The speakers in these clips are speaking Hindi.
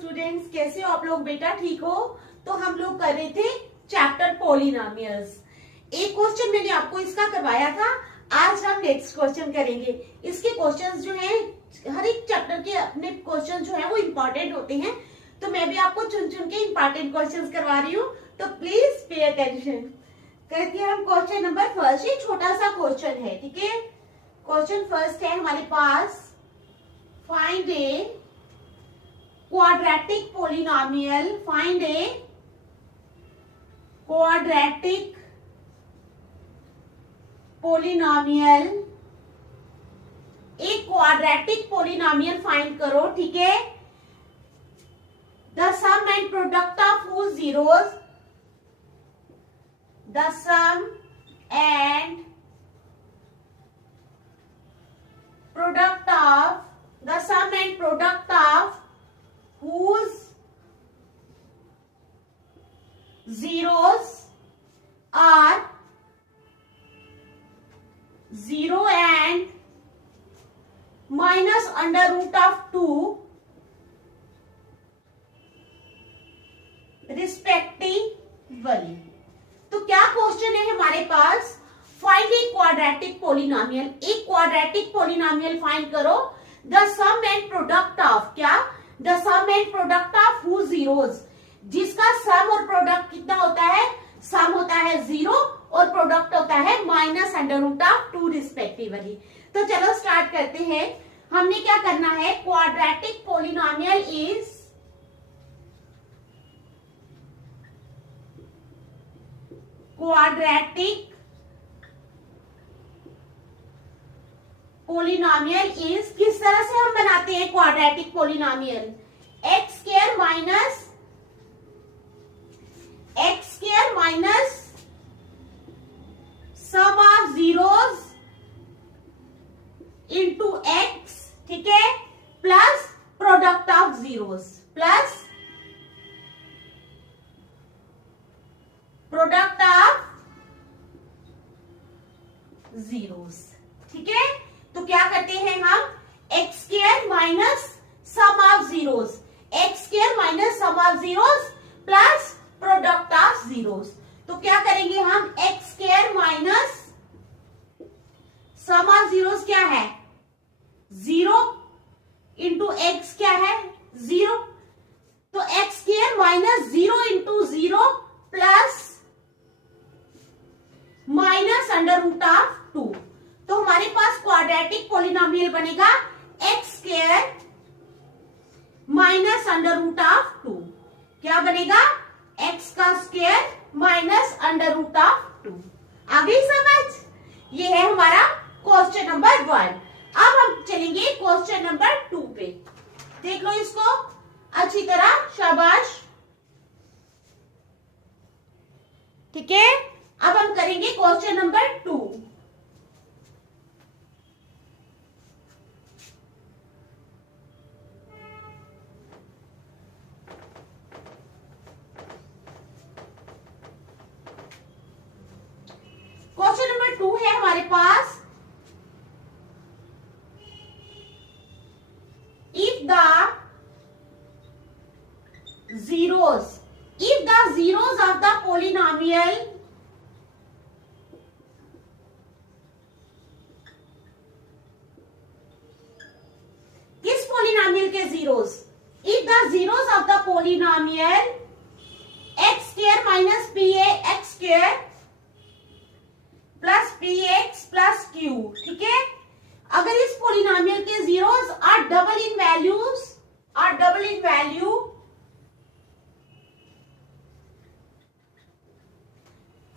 स्टूडेंट्स, कैसे हो आप लोग? बेटा ठीक हो? तो हम लोग कर रहे थे चैप्टर पॉलिनोमियल्स। एक क्वेश्चन मैंने आपको इसका करवाया था, आज हम नेक्स्ट क्वेश्चन करेंगे। इसके क्वेश्चंस जो हैं, हर एक चैप्टर के अपने क्वेश्चन जो है वो इम्पोर्टेंट होते हैं, तो मैं भी आपको चुन चुन के इम्पोर्टेंट क्वेश्चंस करवा रही हूँ, तो प्लीज पे अटेंशन। करते हैं हम क्वेश्चन नंबर फर्स्ट। ये छोटा सा क्वेश्चन है, ठीक है। क्वेश्चन फर्स्ट है हमारे पास, find A quadratic polynomial, find a quadratic polynomial, एक quadratic polynomial find करो, ठीक है। The sum and product of whose zeros, the sum and product of, the sum and product of whose zeros are 0 and minus under root of 2 respectively। तो क्या क्वेश्चन है हमारे पास? फाइंड ए क्वाड्रेटिक पोलिनोमियल, एक क्वाड्रेटिक पोलिनोमियल फाइंड करो। The sum and product of, क्या? The sum and product of whose zeros, जिसका सम और प्रोडक्ट कितना होता है? सम होता है 0 और प्रोडक्ट होता है minus under root of 2 respectively. तो चलो स्टार्ट करते हैं। हमने क्या करना है? Quadratic polynomial is quadratic polynomial is, किस तरह से हम बनाते हैं quadratic polynomial? X square minus sum of zeros into x, ठीक है, plus product of zeros, plus product of zeros, ठीक है। तो क्या करते हैं हम? X square minus sum of zeros, x square minus sum of zeros plus product of zeros. तो क्या करेंगे हम? X square minus sum of zeros क्या है? 0 इंटू एक्स क्या है? 0। तो x square minus 0 into 0 plus minus under root of 2। तो हमारे पास क्वाड्रेटिक पोलिनोमियल बनेगा x square minus under root of 2। क्या बनेगा? एक्स का square minus under root of 2। आ गई समझ? ये है हमारा क्वेश्चन नंबर 1। अब हम चलेंगे क्वेश्चन नंबर 2 पे। देख लो इसको अच्छी तरह, शाबाश, ठीक है। अब हम करेंगे क्वेश्चन नंबर 2। क्वेश्चन नंबर 2 है हमारे पास, if the zeros of the polynomial किस पोलिनोमियल के zeros? if the zeros of the polynomial x square minus pa x square plus p x plus q, ठीक है। अगर इस पोलिनोमियल के zeros are double in values, are double in value,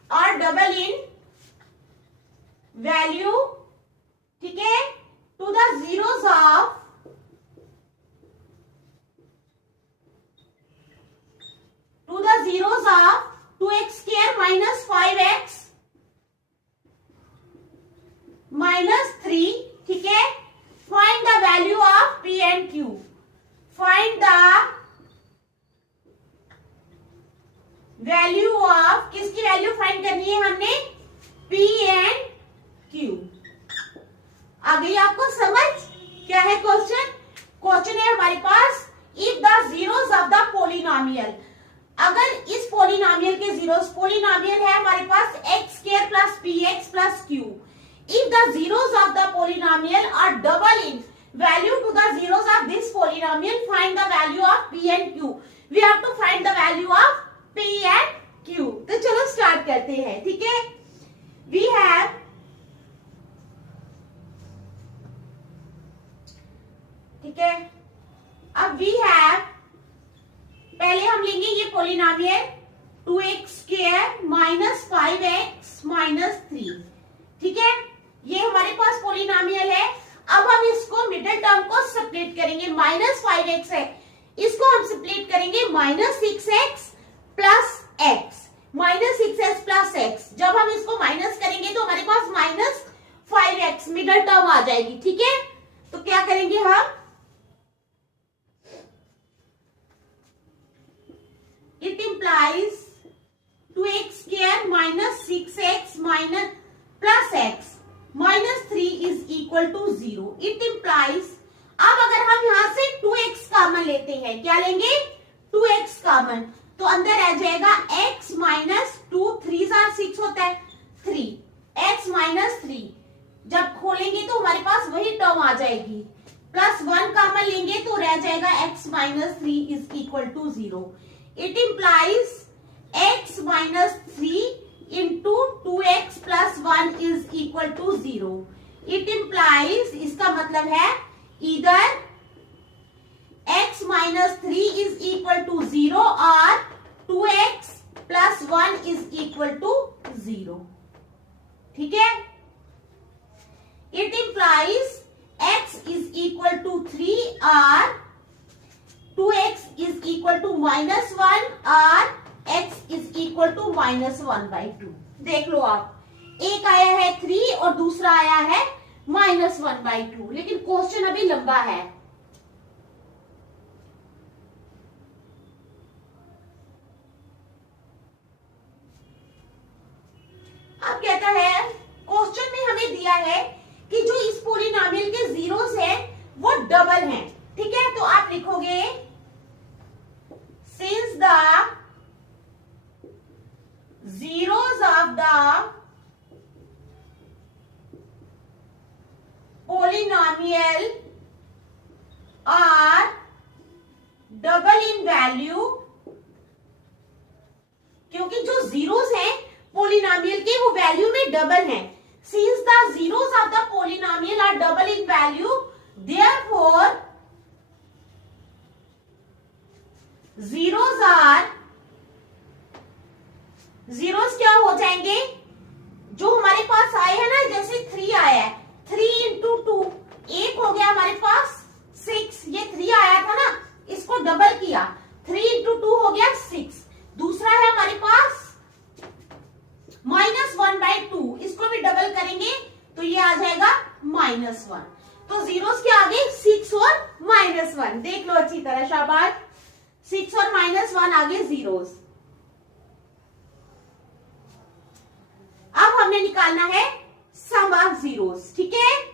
are double in value, ठीक है, to the zeros of, to the zeros of 2x square minus 5x minus 3, ठीक है। Find the value of p and q, find the value of, किसकी वैल्यू फाइंड करनी है हमने? P and Q. आ गई आपको समझ? क्या है क्वेश्चन? क्वेश्चन है हमारे पास, if the zeros of the polynomial, अगर इस पोलिनोमियल के जीरोस, पोलिनोमियल है हमारे पास x square plus p x plus q, if the zeros of the polynomial are double in value to the zeros of this polynomial, find the value of p and q. We have to find the value of p and q. तो चलो स्टार्ट करते हैं, ठीक है। वी हैव, ठीक है, अब वी हैव, पहले हम लेंगे ये polynomial 2x square minus 5x minus 3, ठीक है, ये हमारे पास पोलिनोमियल है। अब हम इसको मिडिल टर्म को सेपरेट करेंगे, माइनस 5x है, इसको हम सेपरेट करेंगे minus 6x plus x, minus 6x plus x। जब हम इसको माइनस करेंगे तो हमारे पास माइनस 5x मिडिल टर्म आ जाएगी, ठीक है। तो क्या करेंगे हम, it implies 2x square minus 6x minus plus x minus 3 is equal to 0. It implies, अब अगर हम यहां से 2x कॉमन लेते हैं, क्या लेंगे 2x कॉमन, तो अंदर आ जाएगा x माइनस 2, 3 होता है 3, x माइनस 3, जब खोलेंगे तो हमारे पास वही टर्म आ जाएगी, प्लस 1 कॉमन लेंगे तो रह जाएगा x minus 3 is equal to 0. It implies x minus 3 into 2x plus 1 is equal to 0. It implies, इसका मतलब है either x minus 3 is equal to 0 or 2x plus 1 is equal to 0. ठीक है? It implies x is equal to 3 or 2x is equal to minus 1 और x is equal to minus 1/2. देख लो आप, एक आया है 3 और दूसरा आया है minus 1/2, लेकिन क्वेश्चन अभी लंबा है। अब कहता है, क्वेश्चन में हमें दिया है कि जो इस पोलिनोमियल के जीरोस हैं वो डबल हैं, ठीक है। तो आप लिखोगे since the zeros of the polynomial are double in value, क्योंकि जो जीरोस हैं पोलिनोमियल के वो वैल्यू में डबल हैं, since the zeros of the polynomial are double in value, therefore zeros are, zeros क्या हो जाएंगे, जो हमारे पास आए हैं ना, जैसे 3 आया है, 3 इंटू 2, एक हो गया हमारे पास 6, ये 3 आया था ना, इसको डबल किया, 3 इंटू 2 हो गया 6, दूसरा है हमारे पास माइनस 1/2, इसको भी डबल करेंगे तो ये आ जाएगा माइनस 1। तो जीरोस के आगे 6 और माइनस 1, देख लो अच्छी तरह, शाबाश, 6 और माइनस 1 आगे जीरोस। अब हमने निकालना है सम ऑफ जीरोस, ठीक है।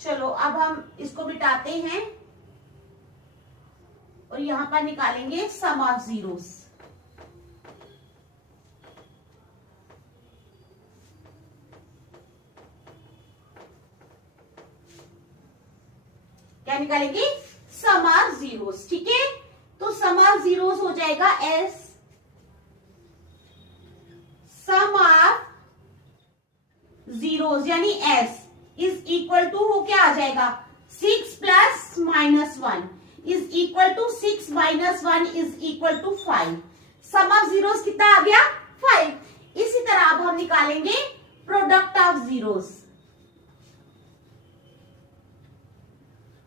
चलो अब हम इसको मिटाते हैं और यहां पर निकालेंगे सम ऑफ जीरोस। क्या निकालेंगे, सम ऑफ जीरोस, ठीक है। तो सम ऑफ जीरोस हो जाएगा एस, सम ऑफ जीरोस यानी एस इज इक्वल टू, हो क्या आ जाएगा, 6 plus minus 1 is equal to 6 minus 1 is equal to 5। Sum of zeros कितना आ गया, 5। इसी तरह अब हम निकालेंगे प्रोडक्ट ऑफ जीरोस,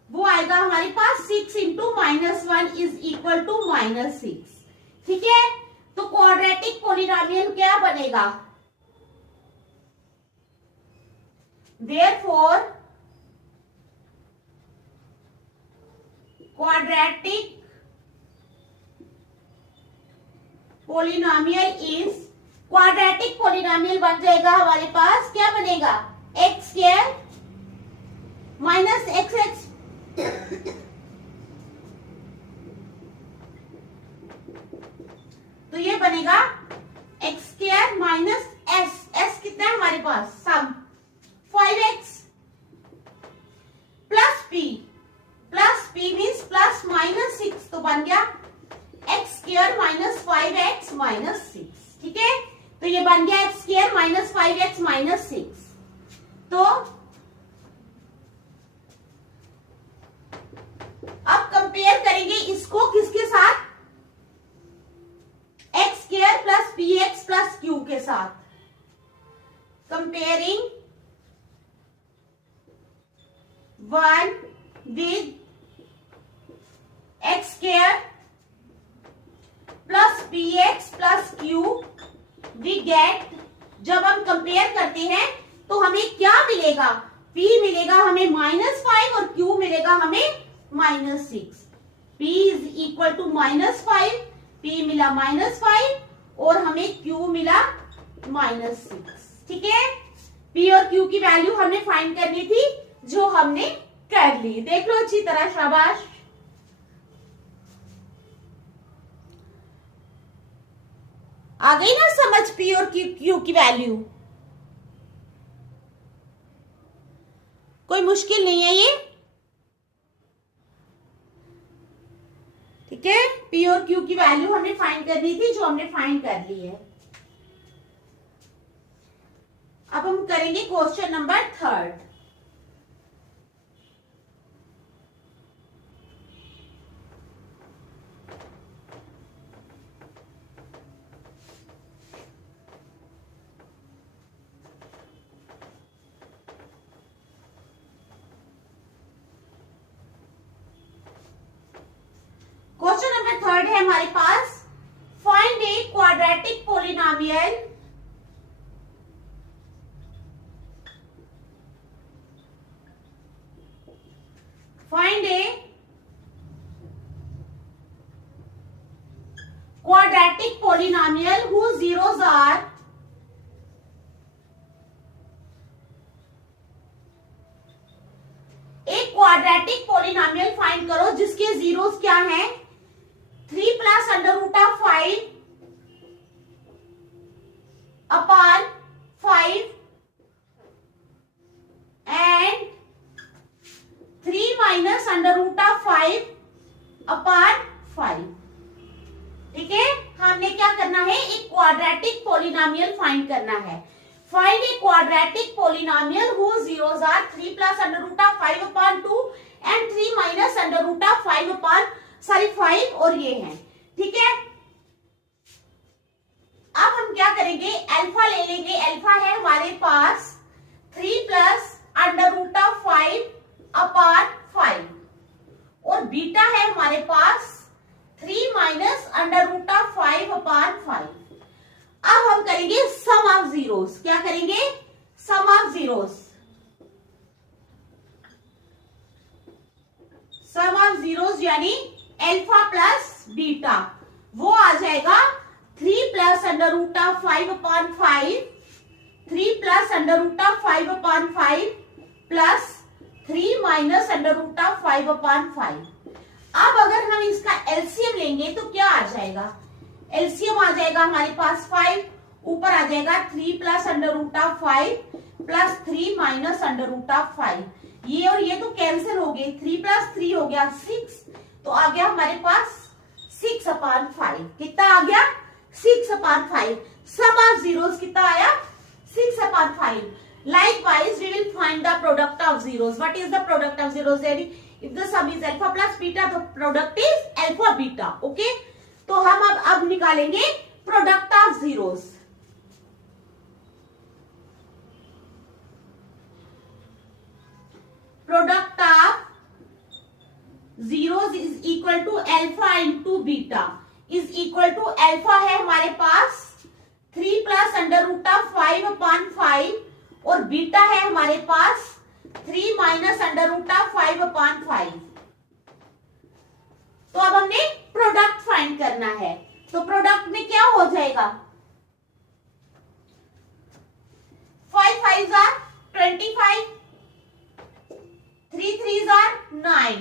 वो आएगा हमारे पास 6 into minus 1 is equal to minus 6, ठीक है। तो क्वाड्रेटिक पोलिनोमियल क्या बनेगा, therefore quadratic polynomial is quadratic polynomial बन जाएगा हमारे पास, क्या बनेगा, x square minus x x तो ये बनेगा x square minus S, S कितना है हमारे पास, सम 5x plus P means plus minus 6, तो बन गया x square minus 5x minus 6। ठीक है, तो ये बन गया x square minus 5x minus 6। तो अब कंपेयर करेंगे इसको किसके साथ, x square plus p x plus q के साथ। Comparing one with x square plus p x plus q, we get, जब हम कंपेयर करते हैं तो हमें क्या मिलेगा, p मिलेगा हमें -5 और q मिलेगा हमें -6। p is equal to -5, p मिला -5 और हमें q मिला -6। ठीक है, p और q की वैल्यू हमने फाइंड करनी थी, जो हमने कर ली। देख लो अच्छी तरह, शाबाश। आ गई ना समझ p और q की वैल्यू, कोई मुश्किल नहीं है ये। ठीक है, p और q की वैल्यू हमने फाइंड करनी थी, जो हमने फाइंड कर ली है। अब हम करेंगे क्वेश्चन नंबर 3। क्वेश्चन नंबर 3 है हमारे पास, find a quadratic polynomial find a quadratic polynomial whose zeros are एक क्वाड्रेटिक पॉलिनोमियल फाइंड करो जिसके जीरोस क्या हैं, 3 plus under root of 5 upon 5 and 3 minus under root of 5 upon 5। ठीक है, हमने क्या करना है, एक क्वाड्रेटिक पॉलिनोमियल फाइंड करना है। Find a quadratic polynomial whose zeros are 3 plus under root of 5 upon 2 and 3 minus under root of 5 upon 5 और ये है। ठीक है, अब हम क्या करेंगे, अल्फा ले लेंगे। अल्फा है हमारे पास 3 plus under root of 5 upon 5 और बीटा है हमारे पास 3 minus under root of 5 upon 5। अब हम करेंगे सम ऑफ जीरोस। क्या करेंगे, sum of zeros. Sum of zeros यानी अल्फा प्लस बीटा, वो आ जाएगा 3 plus under root of 5 upon 5, 3 plus under root of 5 upon 5 plus 3 minus under root of 5 upon 5। अब अगर हम इसका एलसीएम लेंगे तो क्या आ जाएगा, एलसीएम आ जाएगा हमारे पास 5, ऊपर आ जाएगा 3 plus under root of 5 plus 3 minus under root of 5। ये और ये तो कैंसिल हो गए, 3 प्लस 3 हो गया 6, तो आ गया हमारे पास 6 अपॉन 5। कितना आ गया, 6 अपॉन 5। सम ऑफ जीरोस कितना आया, 6 upon 5। Likewise, we will find the product of zeros. What is the product of zeros? If the sum is alpha plus beta, the product is alpha beta. Okay? तो हम अब निकालेंगे product of zeros. Product of zeros is equal to alpha into beta is equal to alpha है हमारे पास 3 plus under root of 5 upon 5 और बीटा है हमारे पास 3 minus under root of 5 upon 5। तो अब हमने प्रोडक्ट फाइंड करना है, तो प्रोडक्ट में क्या हो जाएगा, 5 5 are 25, 3 3 are 9,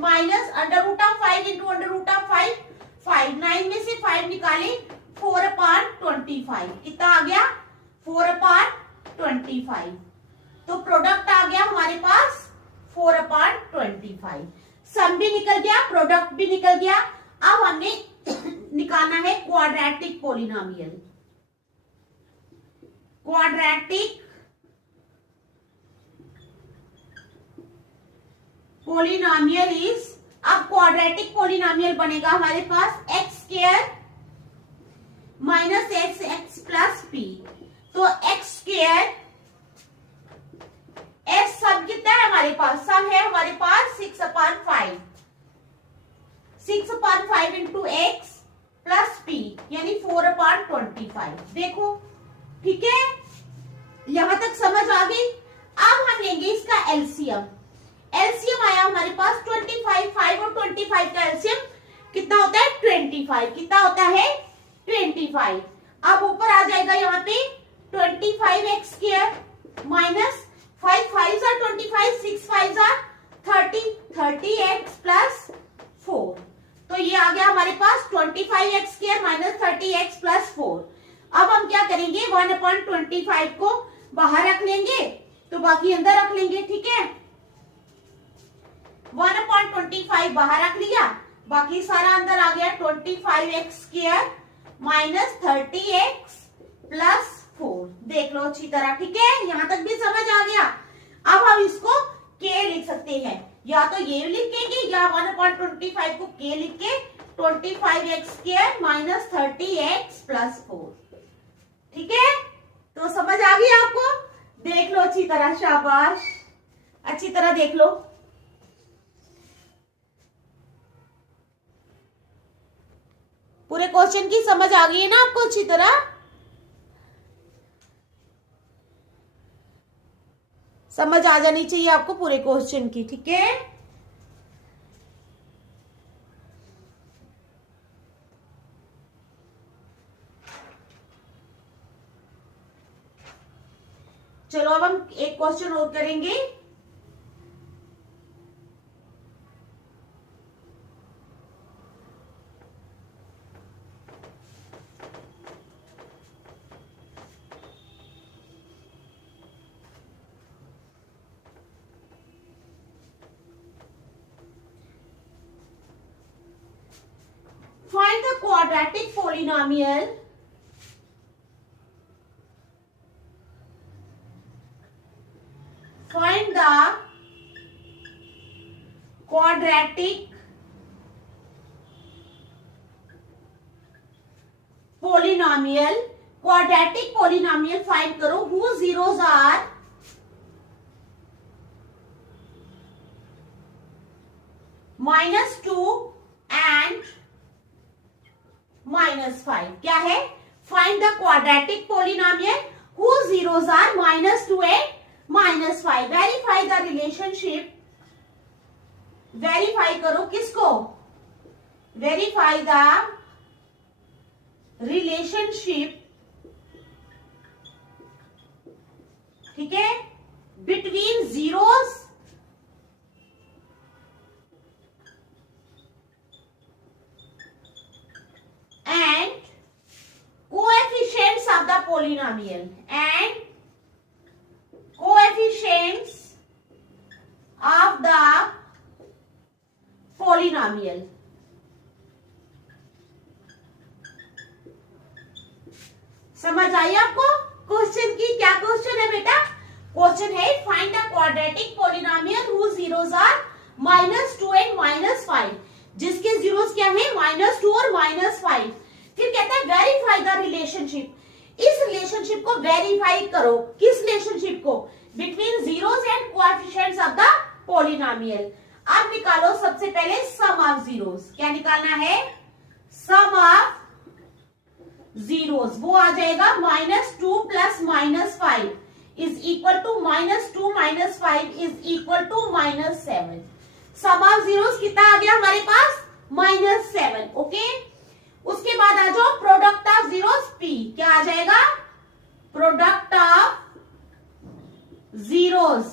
minus under root of 5 into under root of 5, 5, 9 में से 5 निकाले 4/25, कितना आ गया 4/25। तो प्रोडक्ट आ गया हमारे पास 4/25। सम भी निकल गया, प्रोडक्ट भी निकल गया। अब हमने निकालना है quadratic polynomial. Quadratic polynomial is, अब क्वाड्रेटिक पोलिनोमियल बनेगा हमारे पास x square minus x x plus p. तो एक्स स्क्वायर, एस सब कितना है हमारे पास, सब है हमारे पास 6/5, 6/5 इंटू एक्स प्लस पी यानी 4/25। देखो ठीक है, यहां तक समझ आ गई। अब हम लेंगे इसका एलसीएम। एलसीएम आया हमारे पास 25, 5 और 25 का एलसीएम कितना होता है 25, कितना होता है 25। अब ऊपर आ जाएगा यहाँ पे 25x square minus 5 5 are 25, 6 5 are 30, 30x plus 4। तो ये आ गया हमारे पास 25x square minus 30x plus 4। अब हम क्या करेंगे 1/25 को बाहर रख लेंगे तो बाकी अंदर रख लेंगे, ठीक है। 1/25 बाहर रख लिया, बाकी सारा अंदर आ गया 25x square minus 30x plus 4। देख लो अच्छी तरह, ठीक है, यहां तक भी समझ आ गया। अब हम इसको k लिख सकते हैं, या तो ये लिखेंगे या 1/25 को k लिख के 25x square minus 30x plus 4, ठीक है। तो समझ आ गई आपको, देख लो अच्छी तरह, शाबाश, अच्छी तरह देख लो। पूरे क्वेश्चन की समझ आ गई है ना आपको अच्छी तरह? समझ आ जानी चाहिए आपको पूरे क्वेश्चन की, ठीक है। चलो अब हम एक क्वेश्चन और करेंगे। Find the quadratic polynomial quadratic polynomial find करो whose zeros are -2 and -5। क्या है? Find the quadratic polynomial whose zeros are -2 and -5। Verify the relationship, verify करो किसको, वेरीफाई द रिलेशनशिप, ठीक है, between zeros and coefficients of the polynomial, and coefficients of the polynomial। समझ आई आपको क्वेश्चन की? क्या क्वेश्चन है बेटा? क्वेश्चन है find the quadratic polynomial whose zeros are -2 and -5, जिसके जीरोस क्या है -2 और -5। फिर कहता है वेरीफाई द रिलेशनशिप, इस रिलेशनशिप को वेरीफाई करो। किस रिलेशनशिप को? Between zeros and coefficients of the polynomial. अब निकालो सबसे पहले सम ऑफ जीरोस। क्या निकालना है? Sum of zeros. वो आ जाएगा -2 plus -5 is equal to -2 - 5 is equal to -7। Sum of zeros कितना आ गया हमारे पास? -7। ओके, उसके बाद आ जाओ प्रोडक्ट ऑफ जीरोस P। क्या आ जाएगा? Product of zeros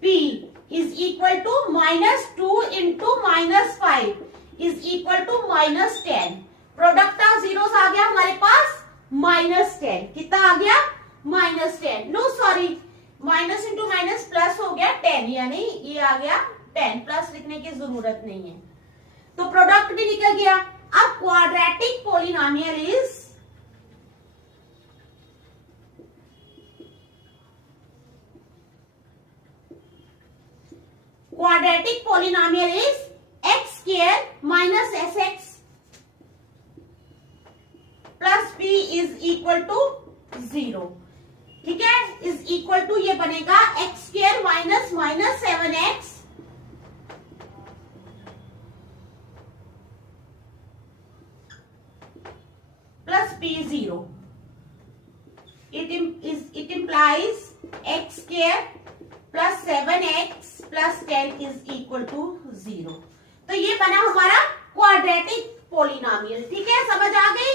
p is equal to -2 into -5 is equal to -10. Product of zeros आ गया हमारे पास -10. कितना आ गया? -10. No sorry, minus into minus plus हो गया 10, यानी ये आ गया 10. प्लस लिखने की जरूरत नहीं है. तो प्रोडक्ट भी निकल गया. अब quadratic polynomial is x square minus sx plus p is equal to 0. ठीक है, इज इक्वल टू ये बनेगा x square minus minus 7x plus p 0. It implies x square plus 7x plus 10 is equal to 0. तो ये बना हमारा क्वाड्रेटिक पॉलिनोमियल. ठीक है, समझ आ गई.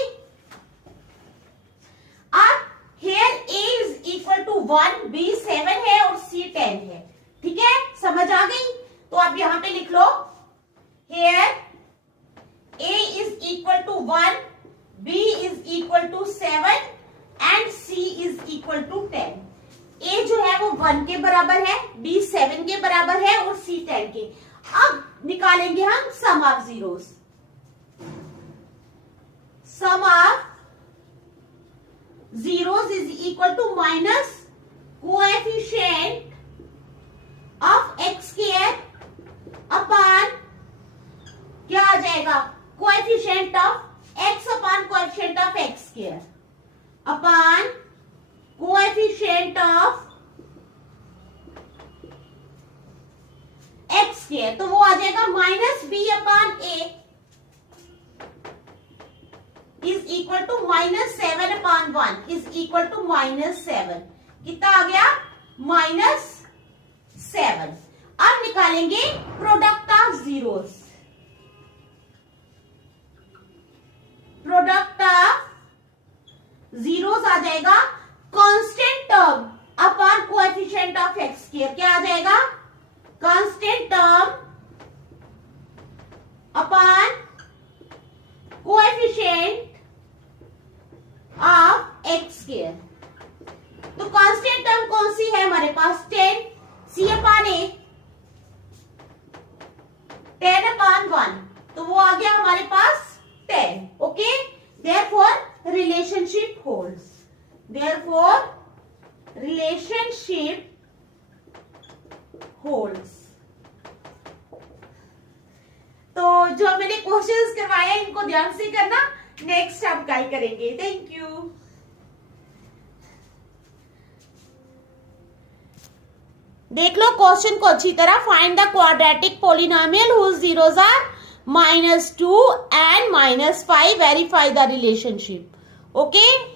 अब here a is equal to 1, b 7 है और c 10 है. ठीक है, समझ आ गई. तो आप यहां पे लिख लो here a is equal to 1, b is equal to 7 and c is equal to 10. a जो है वो 1 के बराबर है, b 7 के बराबर है और c 10 के. अब निकालेंगे हम sum of zeros. Sum of zeros is equal to minus coefficient of x square upon क्या आ जाएगा? Coefficient of x upon coefficient of x square upon coefficient of x square. तो वो आ जाएगा minus b upon a is equal to minus 7 upon 1 is equal to -7. कितना आ गया? -7. अब निकालेंगे product of zeros. Product of zeros आ जाएगा constant term upon coefficient of x square. क्या आ जाएगा? Constant term upon coefficient of x square. तो कांस्टेंट टर्म कौन सी है हमारे पास? 10 c अपॉन a 10 अपॉन 1. तो वो आ गया हमारे पास 10. Okay, therefore relationship holds. Therefore relationship holds. तो जो मैंने क्वेश्चंस करवाए इनको ध्यान से करना. नेक्स्ट आप गाइड करेंगे. Thank you. देख लो क्वेश्चन को अच्छी तरह. Find the quadratic polynomial whose zeros are -2 and -5. Verify the relationship. Okay.